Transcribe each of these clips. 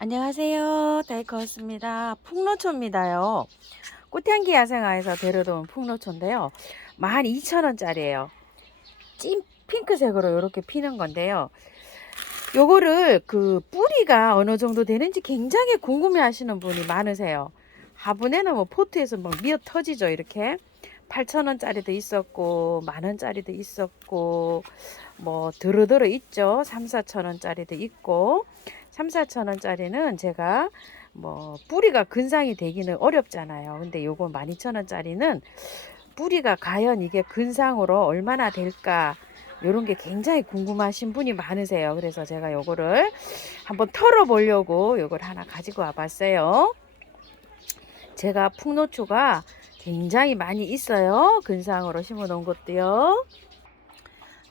안녕하세요. 다이커스입니다. 풍노초입니다요. 꽃향기 야생화에서 데려온 풍노초인데요. 12,000원짜리예요. 찐 핑크색으로 이렇게 피는 건데요. 요거를 그 뿌리가 어느 정도 되는지 굉장히 궁금해 하시는 분이 많으세요. 화분에는 뭐 포트에서 막 미어 터지죠. 이렇게 8,000원짜리도 있었고 10,000원짜리도 있었고 뭐 드르드르 있죠. 3, 4,000원짜리도 있고 3, 4,000원짜리는 제가 뭐 뿌리가 근상이 되기는 어렵잖아요. 근데 요거 12,000원짜리는 뿌리가 과연 이게 근상으로 얼마나 될까 요런 게 굉장히 궁금하신 분이 많으세요. 그래서 제가 요거를 한번 털어 보려고 요걸 하나 가지고 와 봤어요. 제가 풍노초가 굉장히 많이 있어요. 근상으로 심어 놓은 것도요.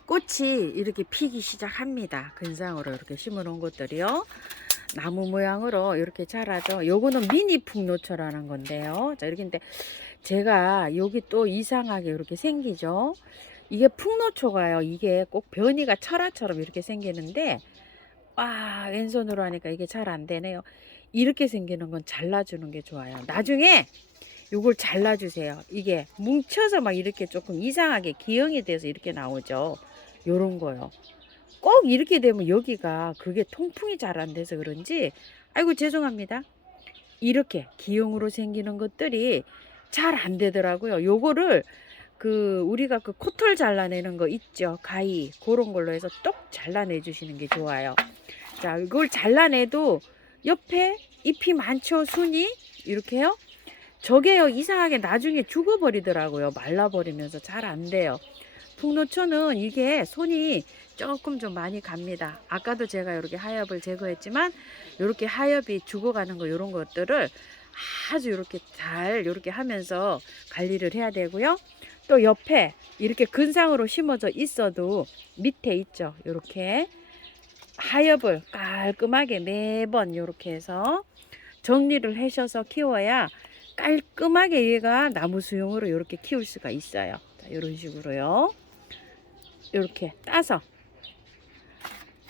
꽃이 이렇게 피기 시작합니다. 근상으로 이렇게 심어 놓은 것들이요. 나무 모양으로 이렇게 자라죠. 요거는 미니 풍노초라는 건데요. 자, 이렇게 근데 제가 여기 또 이상하게 이렇게 생기죠. 이게 풍노초가요. 이게 꼭 변이가 철화처럼 이렇게 생기는데 왼손으로 하니까 이게 잘 안 되네요. 이렇게 생기는 건 잘라주는 게 좋아요. 나중에 요걸 잘라주세요. 이게 뭉쳐서 막 이렇게 조금 이상하게 기형이 돼서 이렇게 나오죠. 요런 거요. 꼭 이렇게 되면 여기가 그게 통풍이 잘 안 돼서 그런지 아이고 죄송합니다. 이렇게 기형으로 생기는 것들이 잘 안 되더라고요. 요거를 그 우리가 그 코털 잘라내는 거 있죠. 가위 그런 걸로 해서 똑 잘라내 주시는 게 좋아요. 자, 이걸 잘라내도 옆에 잎이 많죠. 순이 이렇게요. 저게요 이상하게 나중에 죽어버리더라고요. 말라버리면서 잘 안 돼요. 풍노초는 이게 손이 조금 좀 많이 갑니다. 아까도 제가 이렇게 하엽을 제거했지만 이렇게 하엽이 죽어가는 거 이런 것들을 아주 이렇게 잘 이렇게 하면서 관리를 해야 되고요. 또 옆에 이렇게 근상으로 심어져 있어도 밑에 있죠. 이렇게 하엽을 깔끔하게 매번 이렇게 해서 정리를 하셔서 키워야 깔끔하게 얘가 나무 수용으로 이렇게 키울 수가 있어요. 자, 이런 식으로요. 이렇게 따서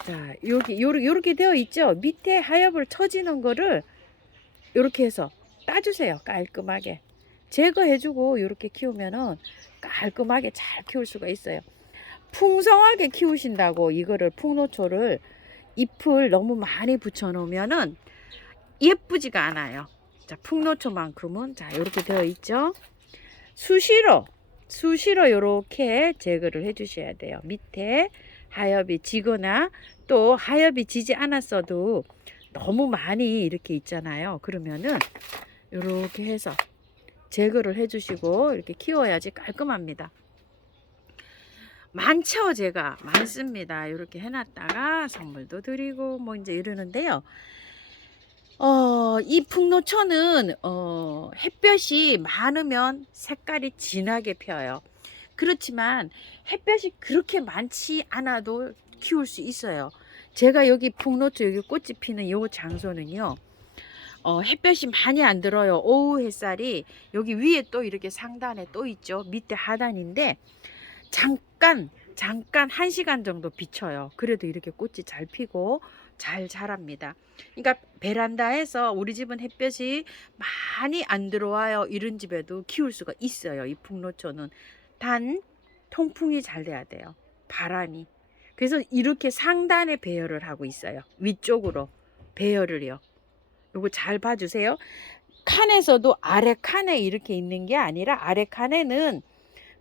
자 여기 요렇게 되어 있죠. 밑에 하엽을 쳐지는 거를 이렇게 해서 따주세요. 깔끔하게 제거해주고 이렇게 키우면은 깔끔하게 잘 키울 수가 있어요. 풍성하게 키우신다고 이거를 풍노초를 잎을 너무 많이 붙여 놓으면은 예쁘지가 않아요. 자, 풍노초만큼은 자 이렇게 되어 있죠. 수시로 이렇게 제거를 해 주셔야 돼요. 밑에 하엽이 지거나 또 하엽이 지지 않았어도 너무 많이 이렇게 있잖아요. 그러면은 이렇게 해서 제거를 해 주시고 이렇게 키워야지 깔끔합니다. 많죠. 제가 많습니다. 이렇게 해놨다가 선물도 드리고 뭐 이제 이러는데요. 이 풍노초는 햇볕이 많으면 색깔이 진하게 펴요. 그렇지만 햇볕이 그렇게 많지 않아도 키울 수 있어요. 제가 여기 풍노초 여기 꽃이 피는 요 장소는요. 햇볕이 많이 안 들어요. 오후 햇살이 여기 위에 또 이렇게 상단에 또 있죠. 밑에 하단인데 잠깐 1시간 정도 비쳐요. 그래도 이렇게 꽃이 잘 피고 잘 자랍니다. 그러니까 베란다에서 우리 집은 햇볕이 많이 안 들어와요. 이런 집에도 키울 수가 있어요. 이 풍노초는. 단 통풍이 잘 돼야 돼요. 바람이. 그래서 이렇게 상단에 배열을 하고 있어요. 위쪽으로 배열을요. 요거 잘 봐주세요. 칸에서도 아래 칸에 이렇게 있는 게 아니라 아래 칸에는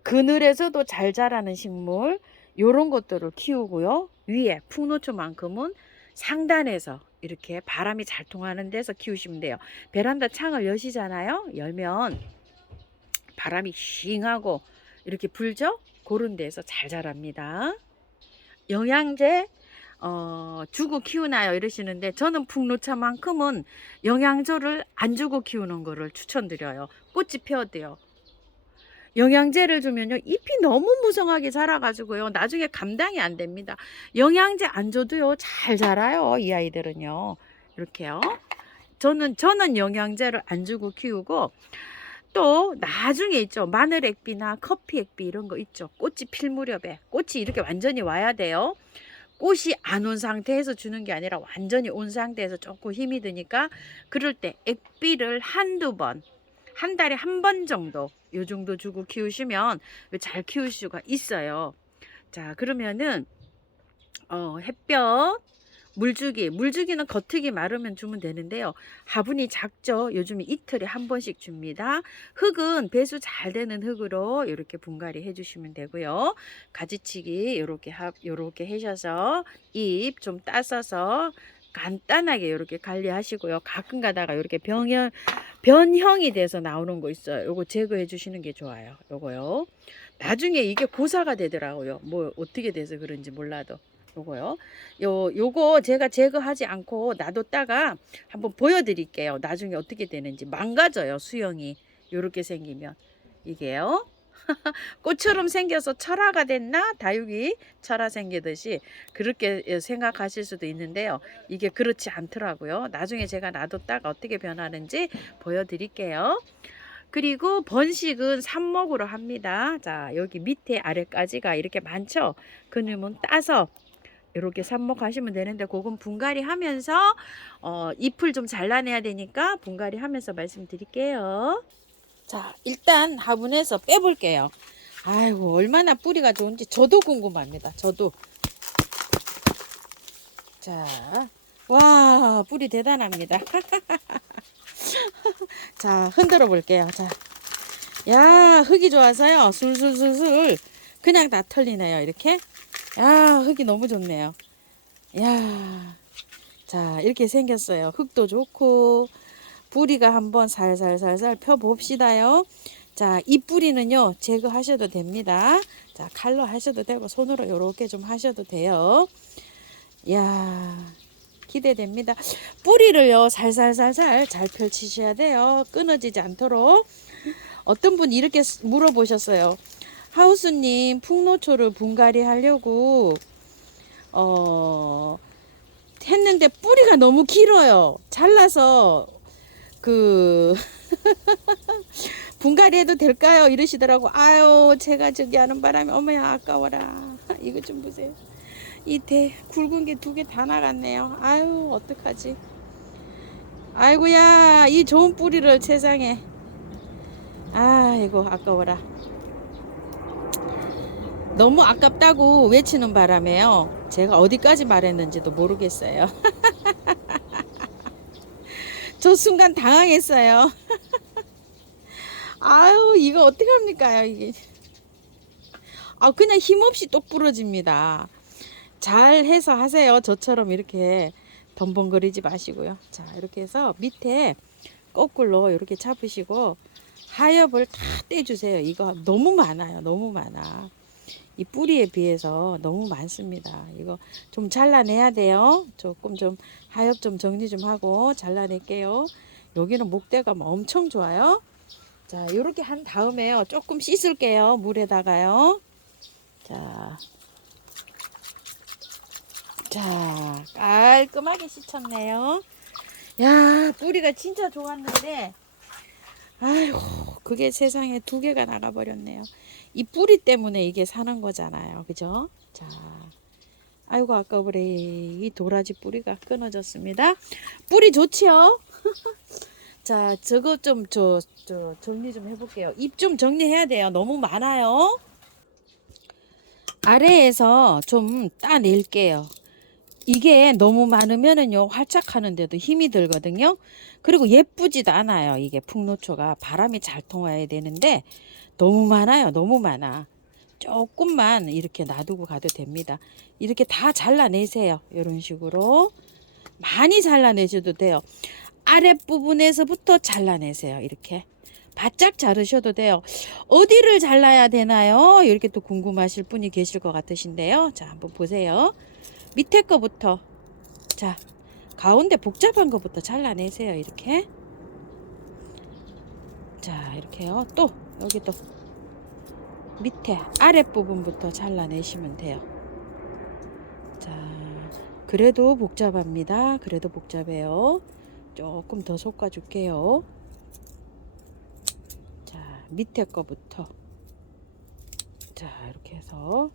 그늘에서도 잘 자라는 식물 요런 것들을 키우고요. 위에 풍노초만큼은 상단에서 이렇게 바람이 잘 통하는 데서 키우시면 돼요. 베란다 창을 여시잖아요. 열면 바람이 싱하고 이렇게 불죠? 그런 데서 잘 자랍니다. 영양제 주고 키우나요? 이러시는데 저는 풍노초만큼은 영양제를 안 주고 키우는 거를 추천드려요. 꽃이 펴도요. 영양제를 주면요 잎이 너무 무성하게 자라가지고요 나중에 감당이 안 됩니다. 영양제 안 줘도요 잘 자라요 이 아이들은요. 이렇게요. 저는 영양제를 안 주고 키우고 또 나중에 있죠 마늘 액비나 커피 액비 이런 거 있죠. 꽃이 필 무렵에 꽃이 이렇게 완전히 와야 돼요. 꽃이 안 온 상태에서 주는 게 아니라 완전히 온 상태에서 조금 힘이 드니까 그럴 때 액비를 한두 번, 한 달에 한 번 정도 요 정도 주고 키우시면 잘 키울 수가 있어요. 자, 그러면은 햇볕, 물주기는 겉흙이 마르면 주면 되는데요. 화분이 작죠. 요즘 이틀에 한 번씩 줍니다. 흙은 배수 잘 되는 흙으로 이렇게 분갈이 해주시면 되고요. 가지치기 이렇게 하셔서 잎 좀 따서서 간단하게 이렇게 관리하시고요. 가끔 가다가 이렇게 변형이 돼서 나오는 거 있어요. 요거 제거해 주시는 게 좋아요. 요거요. 나중에 이게 고사가 되더라고요. 뭐 어떻게 돼서 그런지 몰라도. 요거요. 요거 제가 제거하지 않고 놔뒀다가 한번 보여드릴게요. 나중에 어떻게 되는지. 망가져요, 수영이. 요렇게 생기면. 이게요. 꽃처럼 생겨서 철화가 됐나? 다육이 철화 생기듯이 그렇게 생각하실 수도 있는데요. 이게 그렇지 않더라고요. 나중에 제가 놔뒀다가 어떻게 변하는지 보여드릴게요. 그리고 번식은 삽목으로 합니다. 자, 여기 밑에 아래까지가 이렇게 많죠? 그러면 따서 이렇게 삽목하시면 되는데 그건 분갈이 하면서 잎을 좀 잘라내야 되니까 분갈이 하면서 말씀드릴게요. 자, 일단 화분에서 빼볼게요. 아이고, 얼마나 뿌리가 좋은지 저도 궁금합니다. 저도. 자, 와, 뿌리 대단합니다. 자, 흔들어 볼게요. 자, 야, 흙이 좋아서요. 술술술술 그냥 다 털리네요. 이렇게. 야, 흙이 너무 좋네요. 야, 자, 이렇게 생겼어요. 흙도 좋고 뿌리가 한번 살살살살 펴 봅시다요. 자, 이 뿌리는요 제거하셔도 됩니다. 자, 칼로 하셔도 되고 손으로 이렇게 좀 하셔도 돼요. 야, 기대됩니다. 뿌리를요 살살살살 잘 펼치셔야 돼요. 끊어지지 않도록. 어떤 분이 이렇게 물어보셨어요. 하우스님, 풍노초를 분갈이 하려고 했는데 뿌리가 너무 길어요. 잘라서 그 분갈이 해도 될까요? 이러시더라고. 아유, 제가 저기 하는 바람에 어머야 아까워라. 이거 좀 보세요. 이 굵은 게 2개 다 나갔네요. 아유, 어떡하지? 아이고야, 이 좋은 뿌리를 세상에. 아이고, 아까워라. 너무 아깝다고 외치는 바람에요. 제가 어디까지 말했는지도 모르겠어요. 저 순간 당황했어요. 아유, 이거 어떡합니까, 이게. 아, 그냥 힘없이 똑 부러집니다. 잘 해서 하세요. 저처럼 이렇게 덤벙거리지 마시고요. 자, 이렇게 해서 밑에 거꾸로 이렇게 잡으시고 하엽을 다 떼주세요. 이거 너무 많아요. 너무 많아. 이 뿌리에 비해서 너무 많습니다. 이거 좀 잘라내야 돼요. 조금 좀 하엽 좀 정리 좀 하고 잘라낼게요. 여기는 목대가 엄청 좋아요. 자, 이렇게 한 다음에요. 조금 씻을게요. 물에다가요. 자, 깔끔하게 씻었네요. 야, 뿌리가 진짜 좋았는데, 아이고, 그게 세상에 2개가 나가버렸네요. 이 뿌리 때문에 이게 사는 거잖아요. 그죠? 자, 아이고, 아까워래. 이 도라지 뿌리가 끊어졌습니다. 뿌리 좋지요? 자, 저거 좀, 정리 좀 해볼게요. 잎 좀 정리해야 돼요. 너무 많아요. 아래에서 좀 따낼게요. 이게 너무 많으면은요, 활짝하는데도 힘이 들거든요. 그리고 예쁘지도 않아요. 이게 풍노초가 바람이 잘 통해야 되는데, 너무 많아요. 너무 많아. 조금만 이렇게 놔두고 가도 됩니다. 이렇게 다 잘라내세요. 이런 식으로. 많이 잘라내셔도 돼요. 아랫부분에서부터 잘라내세요. 이렇게. 바짝 자르셔도 돼요. 어디를 잘라야 되나요? 이렇게 또 궁금하실 분이 계실 것 같으신데요. 자, 한번 보세요. 밑에 거부터. 자, 가운데 복잡한 거부터 잘라내세요. 이렇게. 자, 이렇게요. 또 여기 또 밑에 아랫부분부터 잘라내시면 돼요. 자, 그래도 복잡합니다. 그래도 복잡해요. 조금 더 솎아줄게요. 자, 밑에 거부터. 자, 이렇게 해서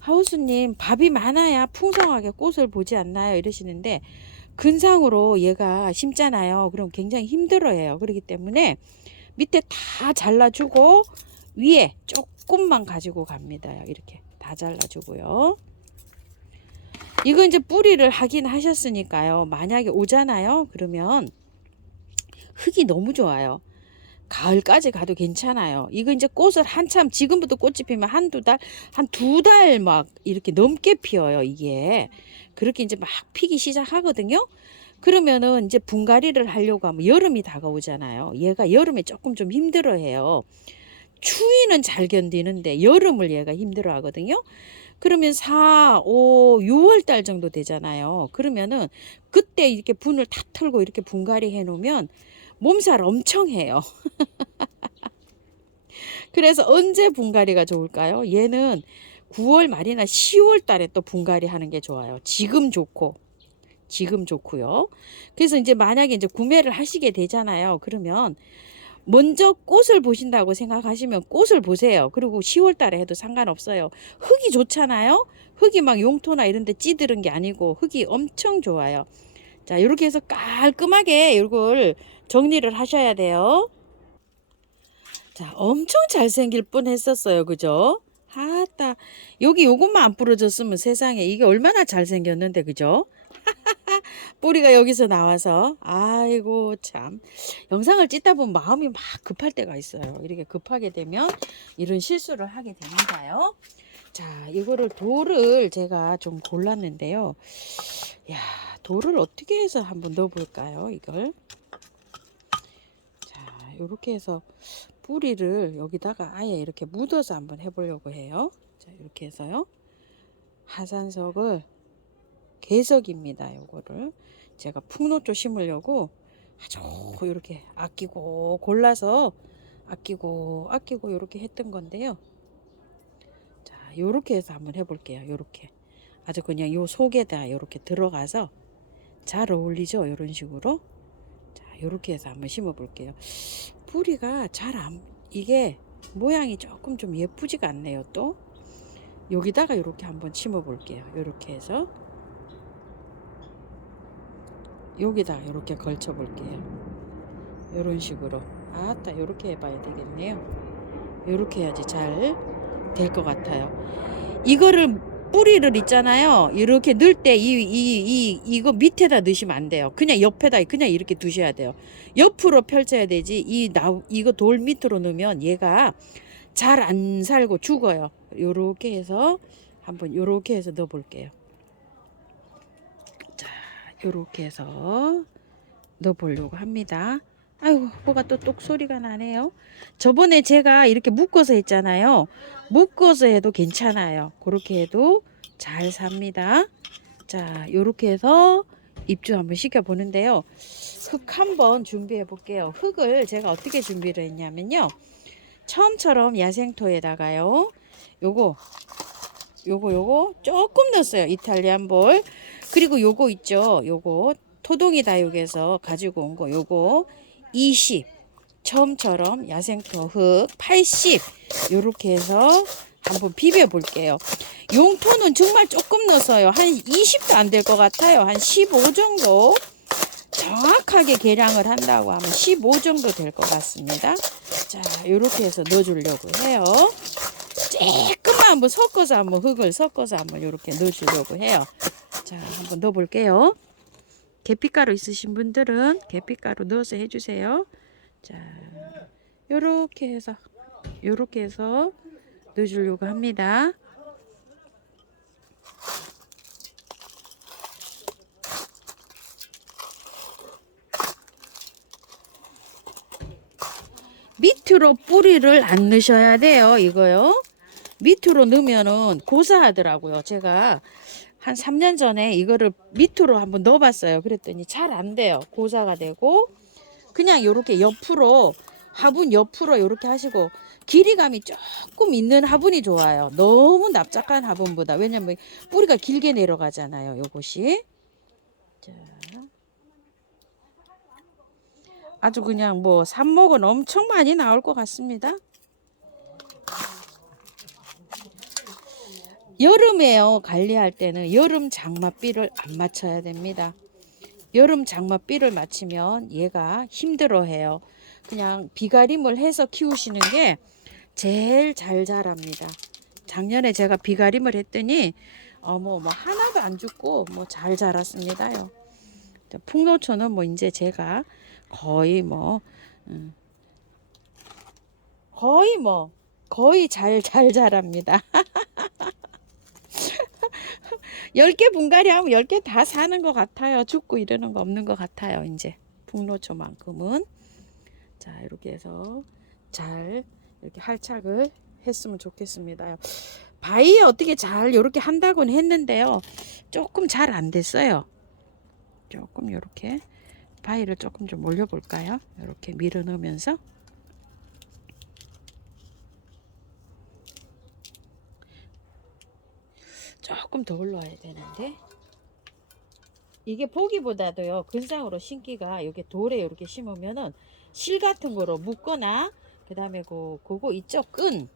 하우스님, 밥이 많아야 풍성하게 꽃을 보지 않나요? 이러시는데, 근상으로 얘가 심잖아요. 그럼 굉장히 힘들어해요. 그렇기 때문에 밑에 다 잘라주고 위에 조금만 가지고 갑니다. 이렇게 다 잘라주고요. 이거 이제 뿌리를 하긴 하셨으니까요. 만약에 오잖아요. 그러면 흙이 너무 좋아요. 가을까지 가도 괜찮아요. 이거 이제 꽃을 한참 지금부터 꽃이 피면 한두 달, 한 두 달 막 이렇게 넘게 피어요. 이게 그렇게 이제 막 피기 시작하거든요. 그러면은 이제 분갈이를 하려고 하면 여름이 다가오잖아요. 얘가 여름에 조금 좀 힘들어해요. 추위는 잘 견디는데 여름을 얘가 힘들어 하거든요. 그러면 4, 5, 6월 달 정도 되잖아요. 그러면은 그때 이렇게 분을 탁 털고 이렇게 분갈이 해 놓으면 몸살 엄청 해요. 그래서 언제 분갈이가 좋을까요? 얘는 9월 말이나 10월 달에 또 분갈이 하는 게 좋아요. 지금 좋고. 지금 좋고요. 그래서 이제 만약에 이제 구매를 하시게 되잖아요. 그러면 먼저 꽃을 보신다고 생각하시면 꽃을 보세요. 그리고 10월 달에 해도 상관없어요. 흙이 좋잖아요. 흙이 막 용토나 이런 데 찌드른 게 아니고 흙이 엄청 좋아요. 자, 이렇게 해서 깔끔하게 이걸 정리를 하셔야 돼요. 자, 엄청 잘생길 뻔 했었어요. 그죠? 아따, 여기 요것만 안 부러졌으면 세상에 이게 얼마나 잘생겼는데, 그죠? 뿌리가 여기서 나와서 아이고 참 영상을 찍다 보면 마음이 막 급할 때가 있어요. 이렇게 급하게 되면 이런 실수를 하게 됩니다요. 자, 이거를 돌을 제가 좀 골랐는데요. 야, 돌을 어떻게 해서 한번 넣어 볼까요? 이걸 자, 이렇게 해서 뿌리를 여기다가 아예 이렇게 묻어서 한번 해보려고 해요. 자, 이렇게 해서요. 하산석을 개석입니다. 요거를 제가 풍노초 심으려고 아주 이렇게 아끼고 골라서 아끼고 이렇게 했던 건데요. 자, 요렇게 해서 한번 해볼게요. 요렇게 아주 그냥 요 속에다 요렇게 들어가서 잘 어울리죠. 요런 식으로 자, 요렇게 해서 한번 심어 볼게요. 뿌리가 잘 안 이게 모양이 조금 좀 예쁘지가 않네요. 또 여기다가 요렇게 한번 심어 볼게요. 요렇게 해서 여기다 이렇게 걸쳐 볼게요. 이런 식으로 아따 이렇게 해봐야 되겠네요. 이렇게 해야지 잘 될 것 같아요. 이거를 뿌리를 있잖아요. 이렇게 넣을 때 이거 밑에다 넣으시면 안 돼요. 그냥 옆에다 그냥 이렇게 두셔야 돼요. 옆으로 펼쳐야 되지. 이거 돌 밑으로 넣으면 얘가 잘 안 살고 죽어요. 요렇게 해서 한번 요렇게 해서 넣어 볼게요. 자, 요렇게 해서 넣어 보려고 합니다. 아이고, 뭐가 또 똑소리가 나네요. 저번에 제가 이렇게 묶어서 했잖아요. 묶어서 해도 괜찮아요. 그렇게 해도 잘 삽니다. 자, 요렇게 해서 입주 한번 시켜 보는데요. 흙 한번 준비해 볼게요. 흙을 제가 어떻게 준비를 했냐면요. 처음처럼 야생토에다가요. 요거 조금 넣었어요. 이탈리안 볼. 그리고 요거 있죠. 요거 토동이 다육에서 가지고 온 거 요거 20 처음처럼 야생토 흙 80 요렇게 해서 한번 비벼 볼게요. 용토는 정말 조금 넣었어요. 한 20도 안 될 것 같아요. 한 15 정도 정확하게 계량을 한다고 하면 15 정도 될 것 같습니다. 자, 요렇게 해서 넣어주려고 해요. 조금만 한번 섞어서 한번 흙을 섞어서 한번 이렇게 넣어주려고 해요. 자, 한번 넣어볼게요. 계피가루 있으신 분들은 계피가루 넣어서 해주세요. 자, 요렇게 해서 넣어주려고 합니다. 밑으로 뿌리를 안 넣으셔야 돼요. 이거요. 밑으로 넣으면은 고사하더라고요. 제가 한 3년 전에 이거를 밑으로 한번 넣어봤어요. 그랬더니 잘 안 돼요. 고사가 되고 그냥 요렇게 옆으로 화분 옆으로 요렇게 하시고 길이감이 조금 있는 화분이 좋아요. 너무 납작한 화분보다. 왜냐면 뿌리가 길게 내려가잖아요. 요것이. 자, 아주 그냥 뭐 삽목은 엄청 많이 나올 것 같습니다. 여름에요. 관리할 때는 여름 장맛비를 안 맞춰야 됩니다. 여름 장맛비를 맞추면 얘가 힘들어해요. 그냥 비가림을 해서 키우시는 게 제일 잘 자랍니다. 작년에 제가 비가림을 했더니 뭐 하나도 안 죽고 뭐 잘 자랐습니다요. 풍노초는 뭐 이제 제가 거의 뭐 거의 잘 자랍니다. 10개 분갈이 하면 10개 다 사는 것 같아요. 죽고 이러는 거 없는 것 같아요. 이제 풍노초만큼은. 자, 이렇게 해서 잘 이렇게 할착을 했으면 좋겠습니다. 바위에 어떻게 잘 이렇게 한다고는 했는데요. 조금 잘 안 됐어요. 조금 이렇게 바위를 조금 좀 올려 볼까요? 이렇게 밀어 넣으면서 조금 더 올라와야 되는데, 이게 보기보다도요 근상으로 심기가 여기 돌에 이렇게 심으면은 실 같은 거로 묶거나, 그 다음에 그거 있죠, 끈.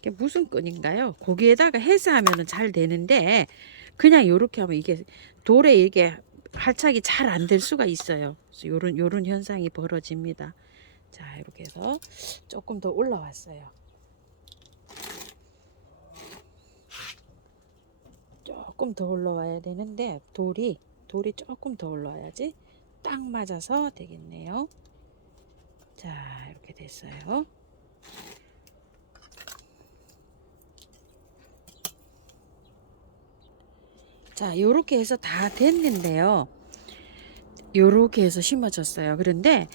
이게 무슨 끈인가요? 거기에다가 해서 하면은 잘 되는데, 그냥 이렇게 하면 이게 돌에 이게 할착이 잘 안 될 수가 있어요. 그래서 요런 현상이 벌어집니다. 자, 이렇게 해서 조금 더 올라왔어요. 조금 더 올라와야 되는데, 돌이 조금 더 올라와야지 딱 맞아서 되겠네요. 자, 이렇게 됐어요. 자, 요렇게 해서 다 됐는데요. 요렇게 해서 심어졌어요. 그런데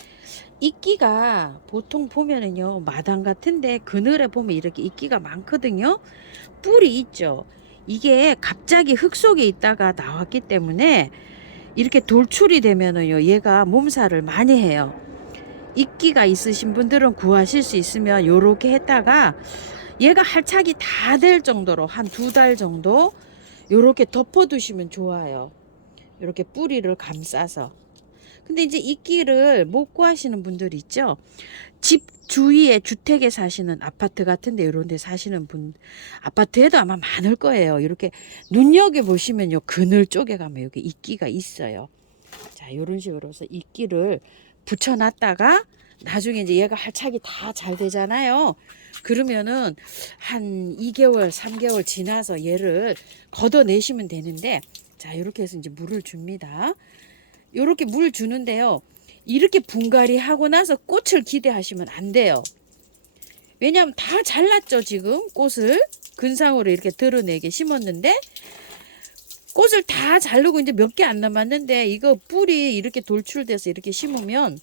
이끼가 보통 보면은요, 마당 같은데 그늘에 보면 이렇게 이끼가 많거든요. 뿔이 있죠. 이게 갑자기 흙 속에 있다가 나왔기 때문에 이렇게 돌출이 되면은요, 얘가 몸살을 많이 해요. 이끼가 있으신 분들은 구하실 수 있으면 요렇게 했다가 얘가 할착이 다 될 정도로 한 2달 정도 요렇게 덮어 두시면 좋아요. 이렇게 뿌리를 감싸서. 근데 이제 이끼를 못 구하시는 분들 있죠. 집 주위에 주택에 사시는 아파트 같은데 이런 데 사시는 분, 아파트에도 아마 많을 거예요. 이렇게 눈여겨 보시면요, 그늘 쪽에 가면 여기 이끼가 있어요. 자, 이런 식으로 해서 이끼를 붙여놨다가 나중에 이제 얘가 할착이 다 잘 되잖아요. 그러면은 한 2개월, 3개월 지나서 얘를 걷어내시면 되는데, 자, 이렇게 해서 이제 물을 줍니다. 이렇게 물 주는데요, 이렇게 분갈이 하고 나서 꽃을 기대하시면 안 돼요. 왜냐하면 다 잘랐죠. 지금 꽃을 근상으로 이렇게 드러내게 심었는데, 꽃을 다 자르고 이제 몇 개 안 남았는데, 이거 뿔이 이렇게 돌출돼서 이렇게 심으면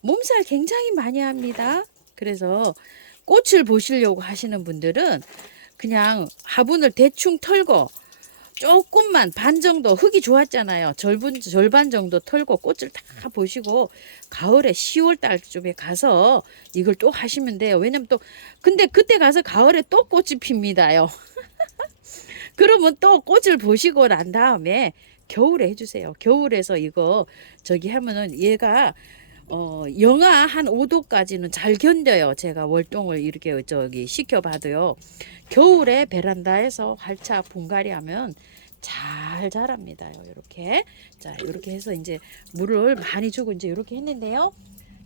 몸살 굉장히 많이 합니다. 그래서 꽃을 보시려고 하시는 분들은 그냥 화분을 대충 털고 조금만 반 정도, 흙이 좋았잖아요. 절반 정도 털고 꽃을 다 보시고 가을에 10월 달쯤에 가서 이걸 또 하시면 돼요. 왜냐면 또 근데 그때 가서 가을에 또 꽃이 핍니다요. 그러면 또 꽃을 보시고 난 다음에 겨울에 해주세요. 겨울에서 이거 저기 하면은 얘가 영하 한 5도까지는 잘 견뎌요. 제가 월동을 이렇게 저기 시켜봐도요. 겨울에 베란다에서 활착 분갈이 하면 잘 자랍니다. 이렇게. 자, 이렇게 해서 이제 물을 많이 주고 이제 이렇게 했는데요.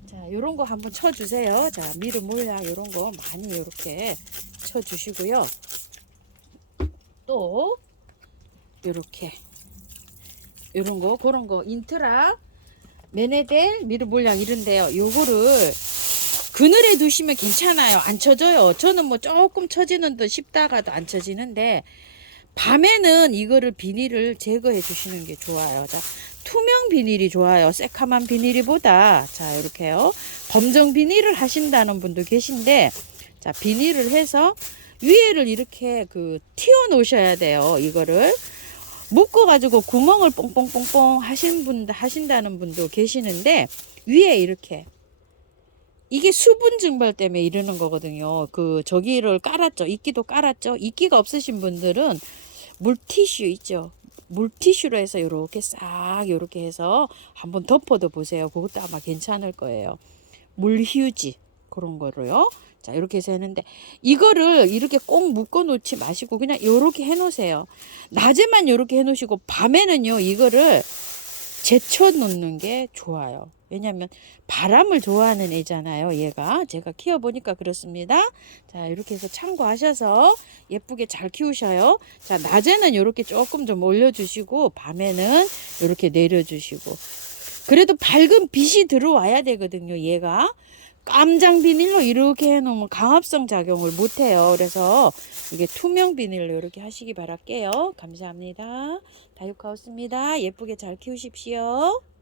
자, 요런 거 한번 쳐주세요. 자, 미르 몰약 요런 거 많이 이렇게 쳐주시고요. 또 요렇게 요런 거, 그런 거, 인트라, 메네델, 미르 몰약 이런데요. 요거를 그늘에 두시면 괜찮아요. 안 쳐져요. 저는 뭐 조금 쳐지는 듯 싶다가도 안 쳐지는데, 밤에는 이거를 비닐을 제거해 주시는 게 좋아요. 자, 투명 비닐이 좋아요. 새카만 비닐이보다. 자, 이렇게요. 검정 비닐을 하신다는 분도 계신데, 자, 비닐을 해서 위에를 이렇게 튀어 놓으셔야 돼요. 이거를 묶어 가지고 구멍을 뽕뽕뽕뽕 하신다는 분도 계시는데, 위에 이렇게, 이게 수분 증발 때문에 이러는 거거든요. 저기를 깔았죠. 이끼도 깔았죠. 이끼가 없으신 분들은 물티슈 있죠. 물티슈로 해서 이렇게 싹 이렇게 해서 한번 덮어도 보세요. 그것도 아마 괜찮을 거예요. 물휴지 그런 거로요. 자, 이렇게 해서 했는데 이거를 이렇게 꼭 묶어 놓지 마시고 그냥 요렇게 해 놓으세요. 낮에만 요렇게 해 놓으시고 밤에는요 이거를 제쳐 놓는 게 좋아요. 왜냐면 바람을 좋아하는 애잖아요. 얘가 제가 키워보니까 그렇습니다. 자, 이렇게 해서 참고하셔서 예쁘게 잘 키우셔요. 자, 낮에는 이렇게 조금 좀 올려주시고 밤에는 이렇게 내려주시고, 그래도 밝은 빛이 들어와야 되거든요. 얘가 깜장 비닐로 이렇게 해놓으면 강압성 작용을 못해요. 그래서 이게 투명 비닐로 이렇게 하시기 바랄게요. 감사합니다. 다육하우스입니다. 예쁘게 잘 키우십시오.